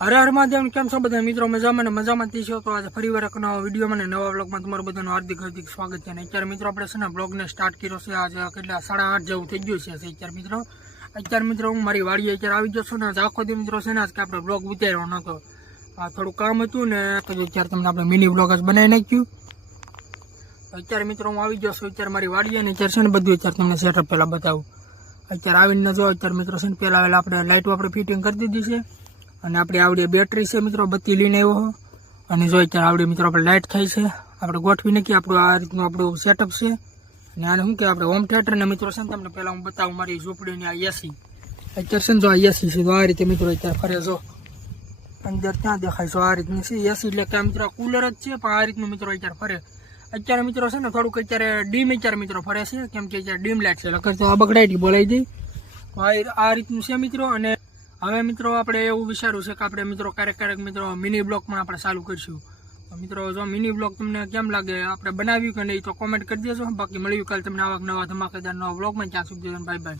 હરે હર મહાદેવ, કેમ છો બધા મિત્રો? મજામાં ને મજામાં છો તો આજે ફરીવાર એક નવા વિડીયોમાં ને નવા બ્લોગમાં તમારું બધાનું હાર્દિક હાર્દિક સ્વાગત છે. અને અત્યારે મિત્રો આપણે છે ને બ્લોગને સ્ટાર્ટ કર્યો છે આજે કેટલા 8:30 જેવું થઈ ગયું છે અત્યારે મિત્રો હું મારી વાડીએ અત્યારે આવી ગયો છું ને આખો દી મિત્રો છે ને કે આપણે બ્લોગ ઉતાર્યો નહોતો, આ થોડું કામ હતું ને તો અત્યારે તમને આપણે મિની બ્લોગ જ બનાવી નાખ્યું. અત્યારે મિત્રો હું આવી ગયો છું અત્યારે મારી વાડીએ ને અત્યારે છે ને બધું અત્યારે તમને સેટઅપ પહેલાં બતાવું. અત્યારે આવીને જો અત્યારે મિત્રો છે ને પહેલાં આપણે લાઇટો આપણે ફિટિંગ કરી દીધી છે અને આપણી આવડી બેટરી છે મિત્રો, બત્તી લઈને આવ્યો અને જો અત્યારે આવડી મિત્રો આપણે લાઇટ થાય છે આપણે ગોઠવી નાખીએ. આપણું આ રીતનું આપણું સેટઅપ છે અને આને શું કે આપણે હોમ થિયેટર ને મિત્રો છે ને તમને પહેલાં હું બતાવું મારી ઝૂંપડીની આ એસી. અત્યારે છે ને જો આ એસી છે તો આ રીતે મિત્રો અત્યારે ફરે જો અંદર ત્યાં દેખાય છો આ રીતની છે એસી, એટલે કે મિત્રો કુલર જ છે પણ આ રીતનું મિત્રો અત્યારે ફરે. અત્યારે મિત્રો છે ને થોડુંક અત્યારે ડીમ અત્યારે મિત્રો ફરે છે કેમ કે અત્યારે ડીમ લાઇટ છે લખર તો આ બગડાઈથી બોલાવી દઈ આ રીતનું છે મિત્રો. અને હવે મિત્રો આપણે એવું વિચાર્યું છે કે આપણે મિત્રો ક્યારેક મિત્રો મિની બ્લોગ પણ આપણે ચાલુ કરીશું. તો મિત્રો જો મિની બ્લોગ તમને કેમ લાગે, આપણે બનાવ્યું કે નહીં તો કોમેન્ટ કરી દેજો. બાકી મળ્યું કાલે તમને આવા નવા ધમાકેદાર નવા બ્લોગમાં. ત્યાં સુધી બાય બાય.